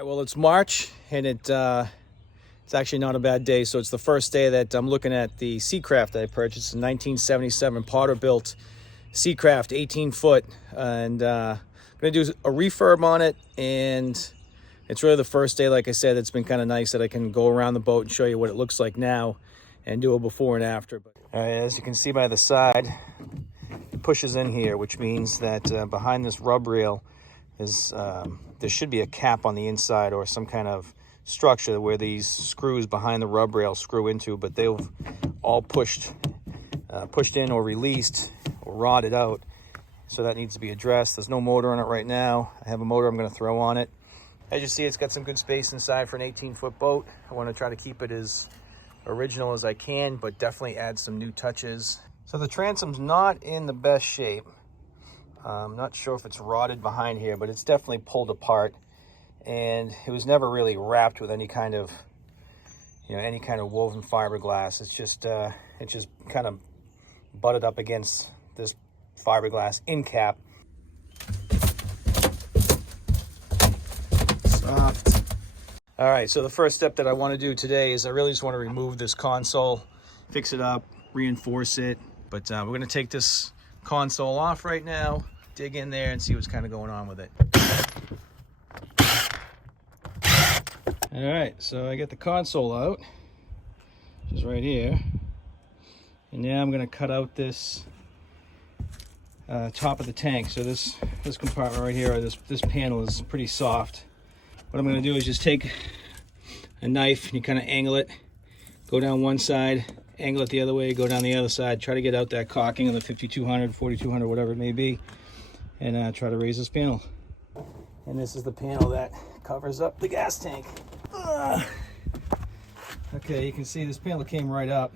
right, well, it's March, and it's actually not a bad day. So it's the first day that I'm looking at the Seacraft that I purchased, a 1977 Potter-built Seacraft 18-foot, and I'm going to do a refurb on it. And it's really the first day, like I said, it's been kind of nice that I can go around the boat and show you what it looks like now and do a before and after. All right, as you can see by the side, it pushes in here, which means that behind this rub rail is there should be a cap on the inside or some kind of structure where these screws behind the rub rail screw into, but they've all pushed in or released or rotted out, so that needs to be addressed. There's no motor on it right now. I have a motor I'm going to throw on it. As you see, it's got some good space inside for an 18-foot boat. I want to try to keep it as original as I can, but definitely add some new touches. So the transom's not in the best shape. I'm not sure if it's rotted behind here, but it's definitely pulled apart, and it was never really wrapped with any kind of, any kind of woven fiberglass. It's just kind of butted up against this fiberglass end cap. Soft. All right, so the first step that I want to do today is I really just want to remove this console, fix it up, reinforce it. But we're going to take this console off right now, dig in there and see what's kind of going on with it. All right, so I get the console out, which is right here. And now I'm going to cut out this top of the tank. So this compartment right here, or this panel is pretty soft. What I'm going to do is just take a knife and you kind of angle it, go down one side, angle it the other way, go down the other side, try to get out that caulking of the 5200, 4200, whatever it may be, and try to raise this panel. And this is the panel that covers up the gas tank. Okay, you can see this panel came right up.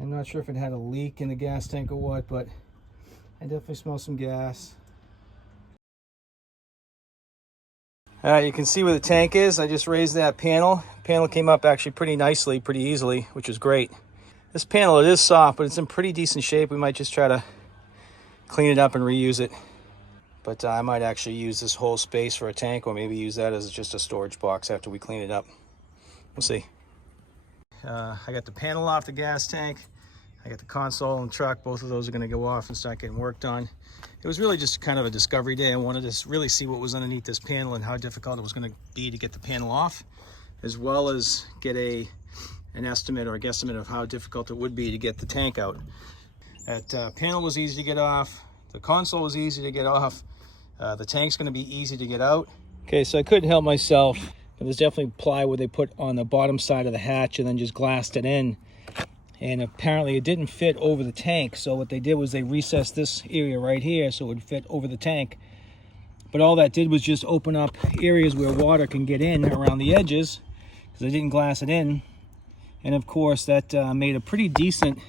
I'm not sure if it had a leak in the gas tank or what, but I definitely smell some gas. You can see where the tank is. I just raised that panel. Panel came up actually pretty nicely, pretty easily, which is great. This panel, it is soft, but it's in pretty decent shape. We might just try to clean it up and reuse it. But I might actually use this whole space for a tank, or maybe use that as just a storage box after we clean it up. We'll see. I got the panel off the gas tank. I got the console and truck. Both of those are going to go off and start getting worked on. It was really just kind of a discovery day. I wanted to really see what was underneath this panel and how difficult it was going to be to get the panel off, as well as get an estimate or a guesstimate of how difficult it would be to get the tank out. That panel was easy to get off. The console was easy to get off. The tank's going to be easy to get out. Okay, so I couldn't help myself. There's definitely plywood they put on the bottom side of the hatch and then just glassed it in. And apparently it didn't fit over the tank. So what they did was they recessed this area right here so it would fit over the tank. But all that did was just open up areas where water can get in around the edges, because they didn't glass it in. And of course that made a pretty decent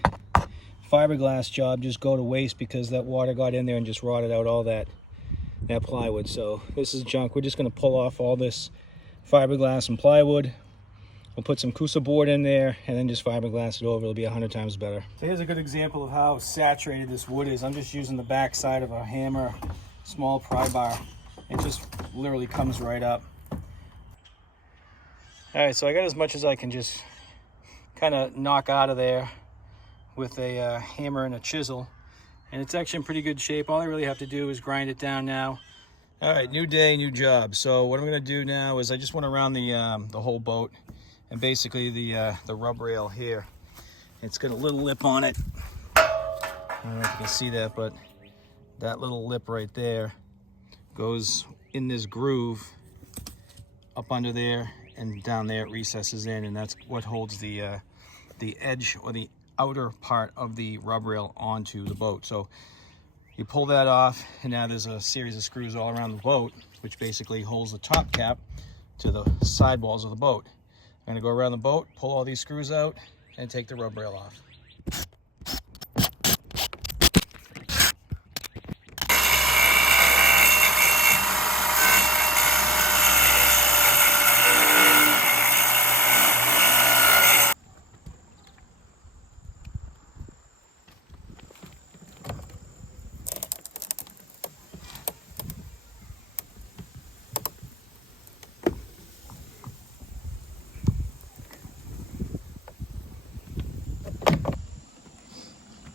fiberglass job just go to waste, because that water got in there and just rotted out all that plywood. So this is junk. We're just going to pull off all this fiberglass and plywood. We'll put some coosa board in there and then just fiberglass it over. It'll be 100 times better. So here's a good example of how saturated this wood is. I'm just using the back side of a hammer, small pry bar. It just literally comes right up. All right, so I got as much as I can just kind of knock out of there with a hammer and a chisel. And it's actually in pretty good shape. All I really have to do is grind it down now. All right, new day, new job. So what I'm gonna do now is I just went around the whole boat, and basically the rub rail here. It's got a little lip on it. I don't know if you can see that, but that little lip right there goes in this groove up under there, and down there it recesses in, and that's what holds the edge or the outer part of the rub rail onto the boat. So you pull that off, and now there's a series of screws all around the boat, which basically holds the top cap to the sidewalls of the boat. I'm gonna go around the boat, pull all these screws out, and take the rub rail off.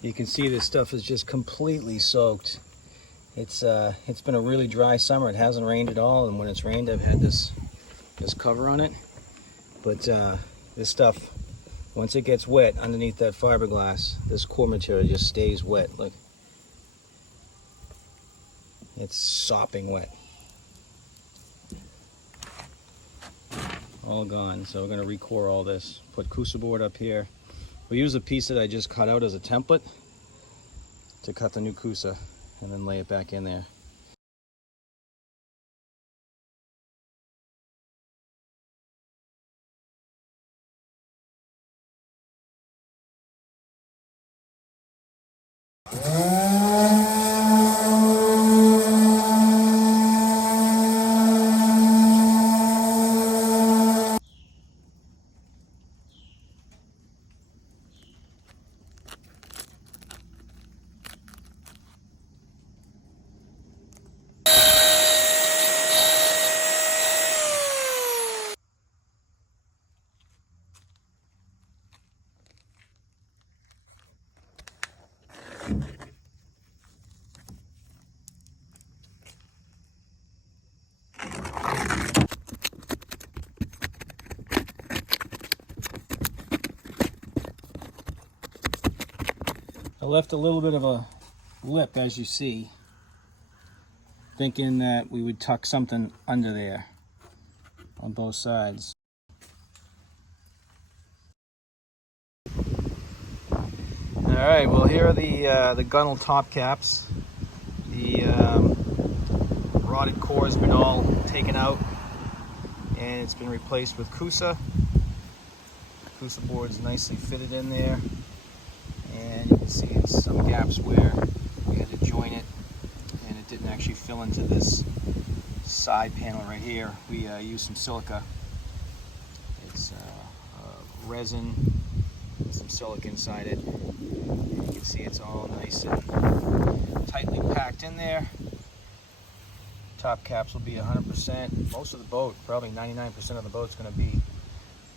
You can see this stuff is just completely soaked. It's been a really dry summer. It hasn't rained at all, and when it's rained, I've had this cover on it. But this stuff, once it gets wet underneath that fiberglass, this core material just stays wet. Look, it's sopping wet. All gone. So we're going to recore all this. Put coosa board up here. We'll use a piece that I just cut out as a template to cut the new coosa, and then lay it back in there. I left a little bit of a lip, as you see, thinking that we would tuck something under there on both sides. All right, well, here are the Gunnel top caps. The rotted core has been all taken out, and it's been replaced with coosa. Coosa board's nicely fitted in there, and you can see some gaps where we had to join it, and it didn't actually fill into this side panel right here. We used some silica. It's resin with some silica inside it. And you can see it's all nice and tightly packed in there. Top caps will be 100%. Most of the boat, probably 99% of the boat's going to be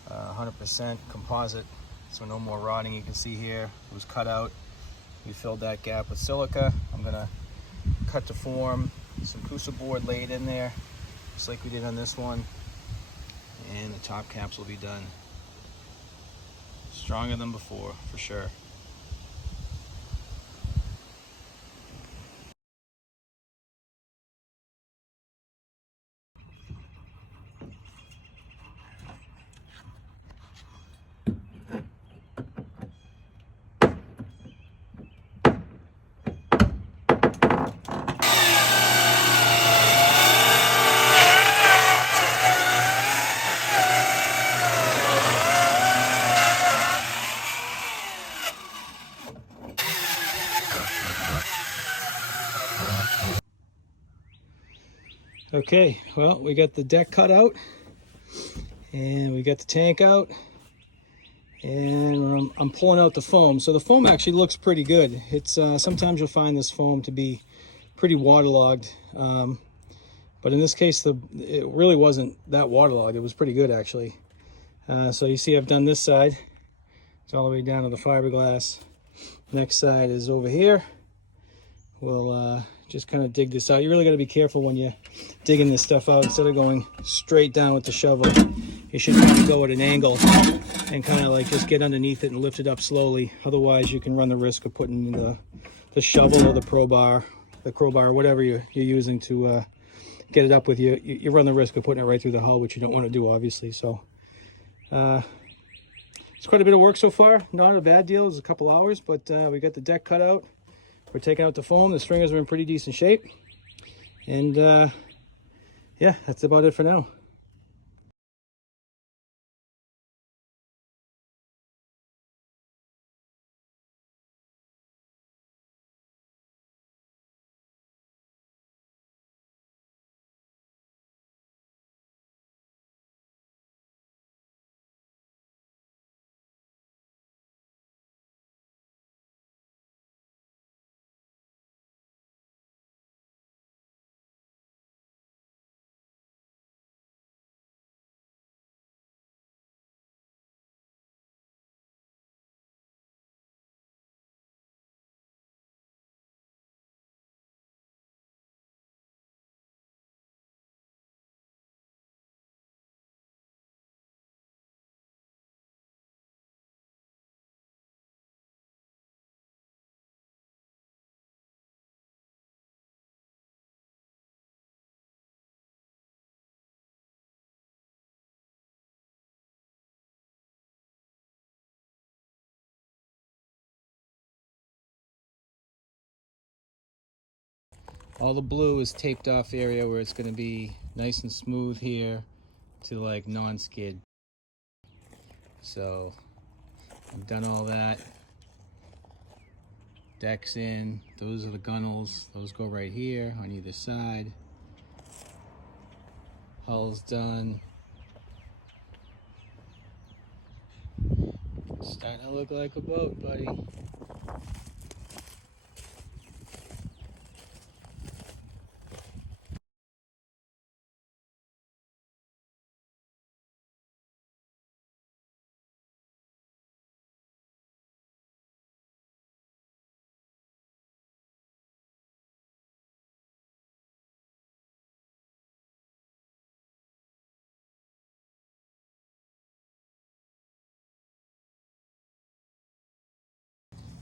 100% composite, so no more rotting. You can see here it was cut out. We filled that gap with silica. I'm going to cut to form some coosa board laid in there, just like we did on this one, and the top caps will be done. Stronger than before, for sure. Okay, well, we got the deck cut out, and we got the tank out, and I'm pulling out the foam. So the foam actually looks pretty good. It's sometimes you'll find this foam to be pretty waterlogged, but in this case it really wasn't that waterlogged. It was pretty good, actually. So you see I've done this side. It's all the way down to the fiberglass. Next side is over here. We'll just kind of dig this out. You really got to be careful when you're digging this stuff out. Instead of going straight down with the shovel, you should kind of go at an angle and kind of like just get underneath it and lift it up slowly. Otherwise, you can run the risk of putting the shovel or the crowbar, whatever you're using to get it up with you. You run the risk of putting it right through the hull, which you don't want to do, obviously. So it's quite a bit of work so far. Not a bad deal. It's a couple hours, but we got the deck cut out. We're taking out the foam. The stringers are in pretty decent shape. And yeah, that's about it for now. All the blue is taped off area where it's going to be nice and smooth here to like non-skid. So I've done all that. Decks in, those are the gunnels, those go right here on either side. Hull's done. Starting to look like a boat, buddy.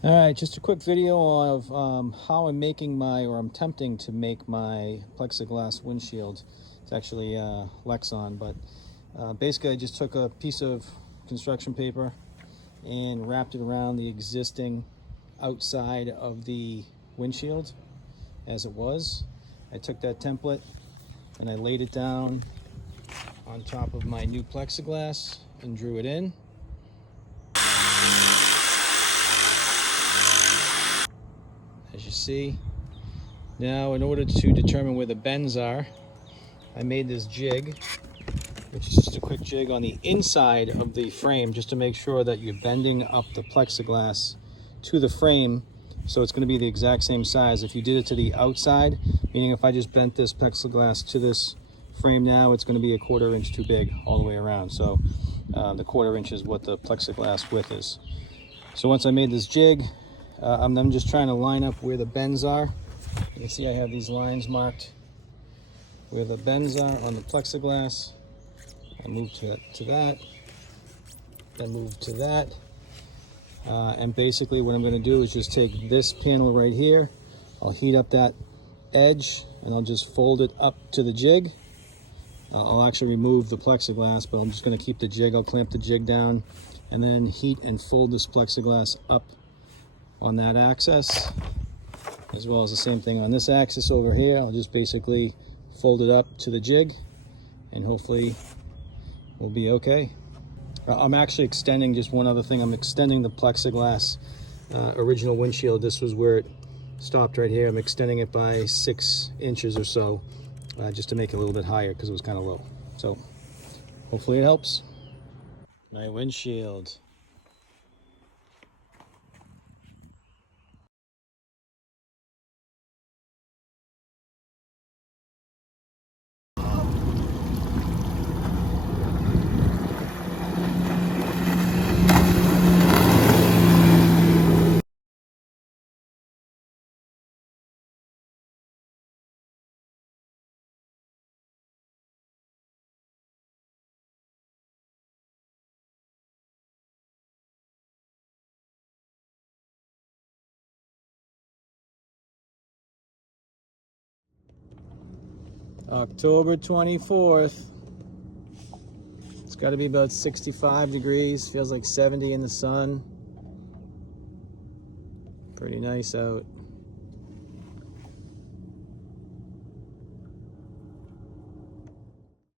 All right, just a quick video of how I'm making or I'm attempting to make my plexiglass windshield. It's actually Lexon, but basically I just took a piece of construction paper and wrapped it around the existing outside of the windshield as it was. I took that template and I laid it down on top of my new plexiglass and drew it in. As you see. Now, in order to determine where the bends are, I made this jig, which is just a quick jig on the inside of the frame, just to make sure that you're bending up the plexiglass to the frame, so it's going to be the exact same size. If you did it to the outside, meaning if I just bent this plexiglass to this frame now, it's going to be a 1/4 inch too big all the way around. So the 1/4 inch is what the plexiglass width is. So once I made this jig, I'm just trying to line up where the bends are. You can see I have these lines marked where the bends are on the plexiglass. I move to that, then move to that. And basically what I'm going to do is just take this panel right here. I'll heat up that edge and I'll just fold it up to the jig. I'll actually remove the plexiglass, but I'm just going to keep the jig. I'll clamp the jig down and then heat and fold this plexiglass up on that axis, as well as the same thing on this axis over here. I'll just basically fold it up to the jig and hopefully we'll be okay. I'm actually extending, just one other thing, I'm extending the plexiglass original windshield. This was where it stopped right here. I'm extending it by 6 inches or so, just to make it a little bit higher because it was kind of low. So hopefully it helps. My windshield. October 24th. It's got to be about 65 degrees. Feels like 70 in the sun. Pretty nice out.